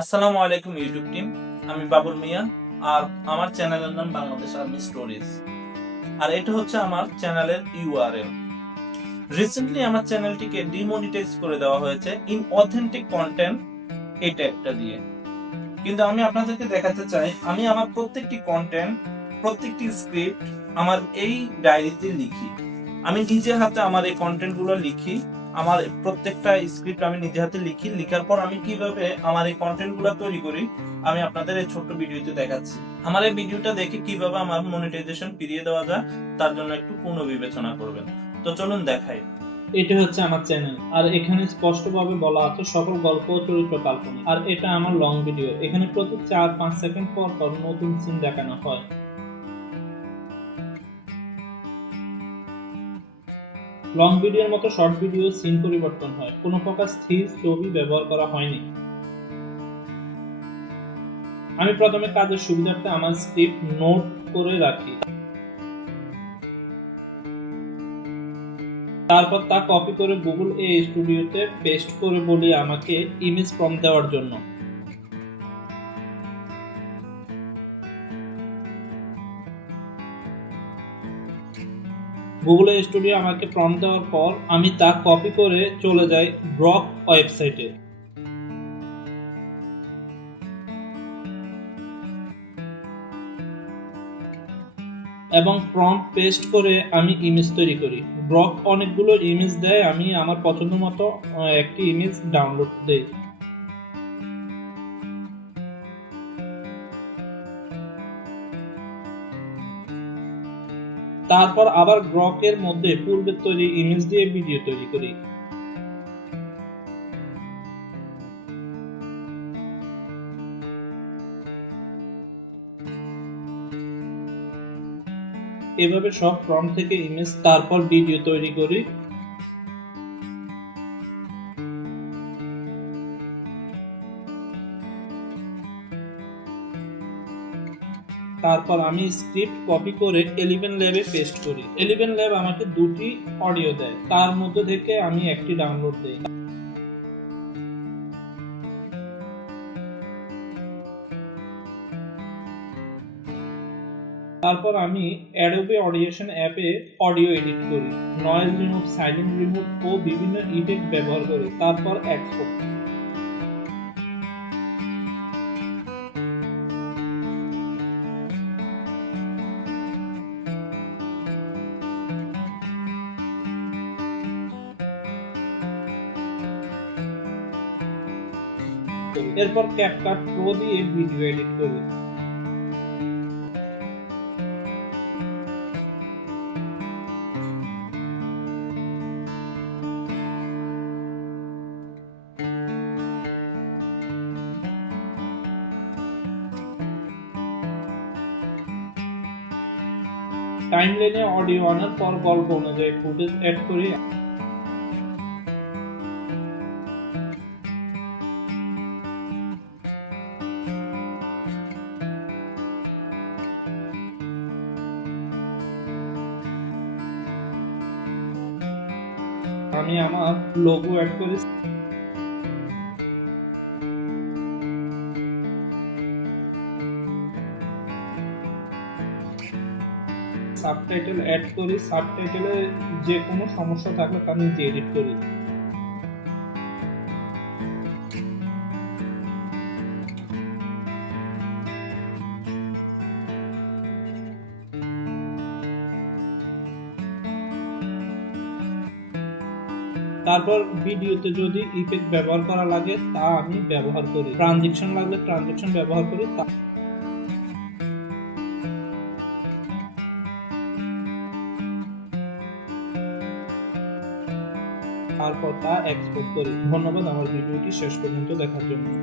আসসালামু আলাইকুম YouTube team. আমি বাবুল মিয়া। আর আমার চ্যানেলের নাম বাংলাদেশ আর্মি স্টোরিজ। আর এটা হচ্ছে আমার চ্যানেলের ইউআরএল। রিসেন্টলি আমার চ্যানেলটিকে ডিমনিটাইজ করে দেওয়া হয়েছে ইনঅথেন্টিক কন্টেন্ট এই ট্যাগটা দিয়ে। কিন্তু আমি আপনাদেরকে দেখাতে চাই আমি আমার প্রত্যেকটি কন্টেন্ট, প্রত্যেকটি স্ক্রিপ্ট আমার এই ডায়েরিতে লিখি। আমি নিজে হাতে আমার এই কন্টেন্ট গুলো লিখি। আমার প্রত্যেকটা স্ক্রিপ্ট আমি নিজে হাতে লিখি। লিখার পর আমি কিভাবে আমার এই কন্টেন্ট গুলো তৈরি করি আমি আপনাদের এই ছোট্ট ভিডিওতে দেখাচ্ছি। আমার এই ভিডিওটা দেখে কিভাবে আমার মনিটাইজেশন ফিরিয়ে দেওয়া যায় তার জন্য একটু পুনর্বিবেচনা করবেন। তো চলুন দেখাই। এটা হচ্ছে আমার চ্যানেল, আর এখানে স্পষ্টভাবে বলা আছে সকল গল্প ও চরিত্র কাল্পনিক। আর এটা আমার লং ভিডিও। এখানে প্রতি 4-5 সেকেন্ড পর পর নতুন সিন দেখানো হয়। লং ভিডিওর মতো শর্ট ভিডিও সিন পরিবর্তন হয়, কোনো প্রকার স্থির ছবি ব্যবহার করা হয়নি। আমি প্রথমে কাজের সুবিধার্থে আমার স্ক্রিপ্ট নোট করে রাখি, তারপর তা কপি করে গুগল স্টুডিওতে পেস্ট করে বলি আমাকে ইমেজ প্রম্পট দেওয়ার জন্য। গুগল স্টুডিও আমাকে প্রম্পট দেওয়ার পর আমি তা কপি করে চলে যাই গ্রক ওয়েবসাইটে। এবং প্রম্পট পেস্ট করে আমি ইমেজ তৈরি করি। গ্রক অনেকগুলো ইমেজ দেয়, আমি আমার পছন্দ মতো একটি ইমেজ ডাউনলোড দেই। তারপর আবার গ্রকের মধ্যে পূর্বের তৈরি ইমেজ দিয়ে ভিডিও তৈরি করি। এভাবে সব প্রম্পট থেকে ইমেজ তারপর ভিডিও তৈরি করি। তারপর আমি স্ক্রিপ্ট কপি করে 11 ল্যাবে পেস্ট করি। 11 ল্যাব আমাকে দুটি অডিও দেয়, তার মধ্যে থেকে আমি একটি ডাউনলোড দেই। তারপর আমি অ্যাডোবে অডিশন অ্যাপে অডিও এডিট করি, নয়েজ রিমুভ, সাইলেন্ট রিমুভ ও বিভিন্ন ইফেক্ট ব্যবহার করি। তারপর এক্সপোর্ট। এরপর ক্যাপকাট প্রো দিয়ে ভিডিও এডিট করি। টাইমলাইনে অডিও আনার পর গল্প অনুযায়ী ফুটেজ অ্যাড করি। আমি আমার লোগো অ্যাড করি। সাবটাইটেল অ্যাড করি। সাবটাইটেলে যে কোনো সমস্যা থাকলে তা নিজে এডিট করি। তারপর ভিডিওতে যদি ইফেক্ট ব্যবহার করা লাগে তা আমি ব্যবহার করি, ট্রানজিশন লাগলে ট্রানজিশন ব্যবহার করি। তারপর তা এক্সপোর্ট করি। ধন্যবাদ আমার ভিডিওটি শেষ পর্যন্ত দেখার জন্য।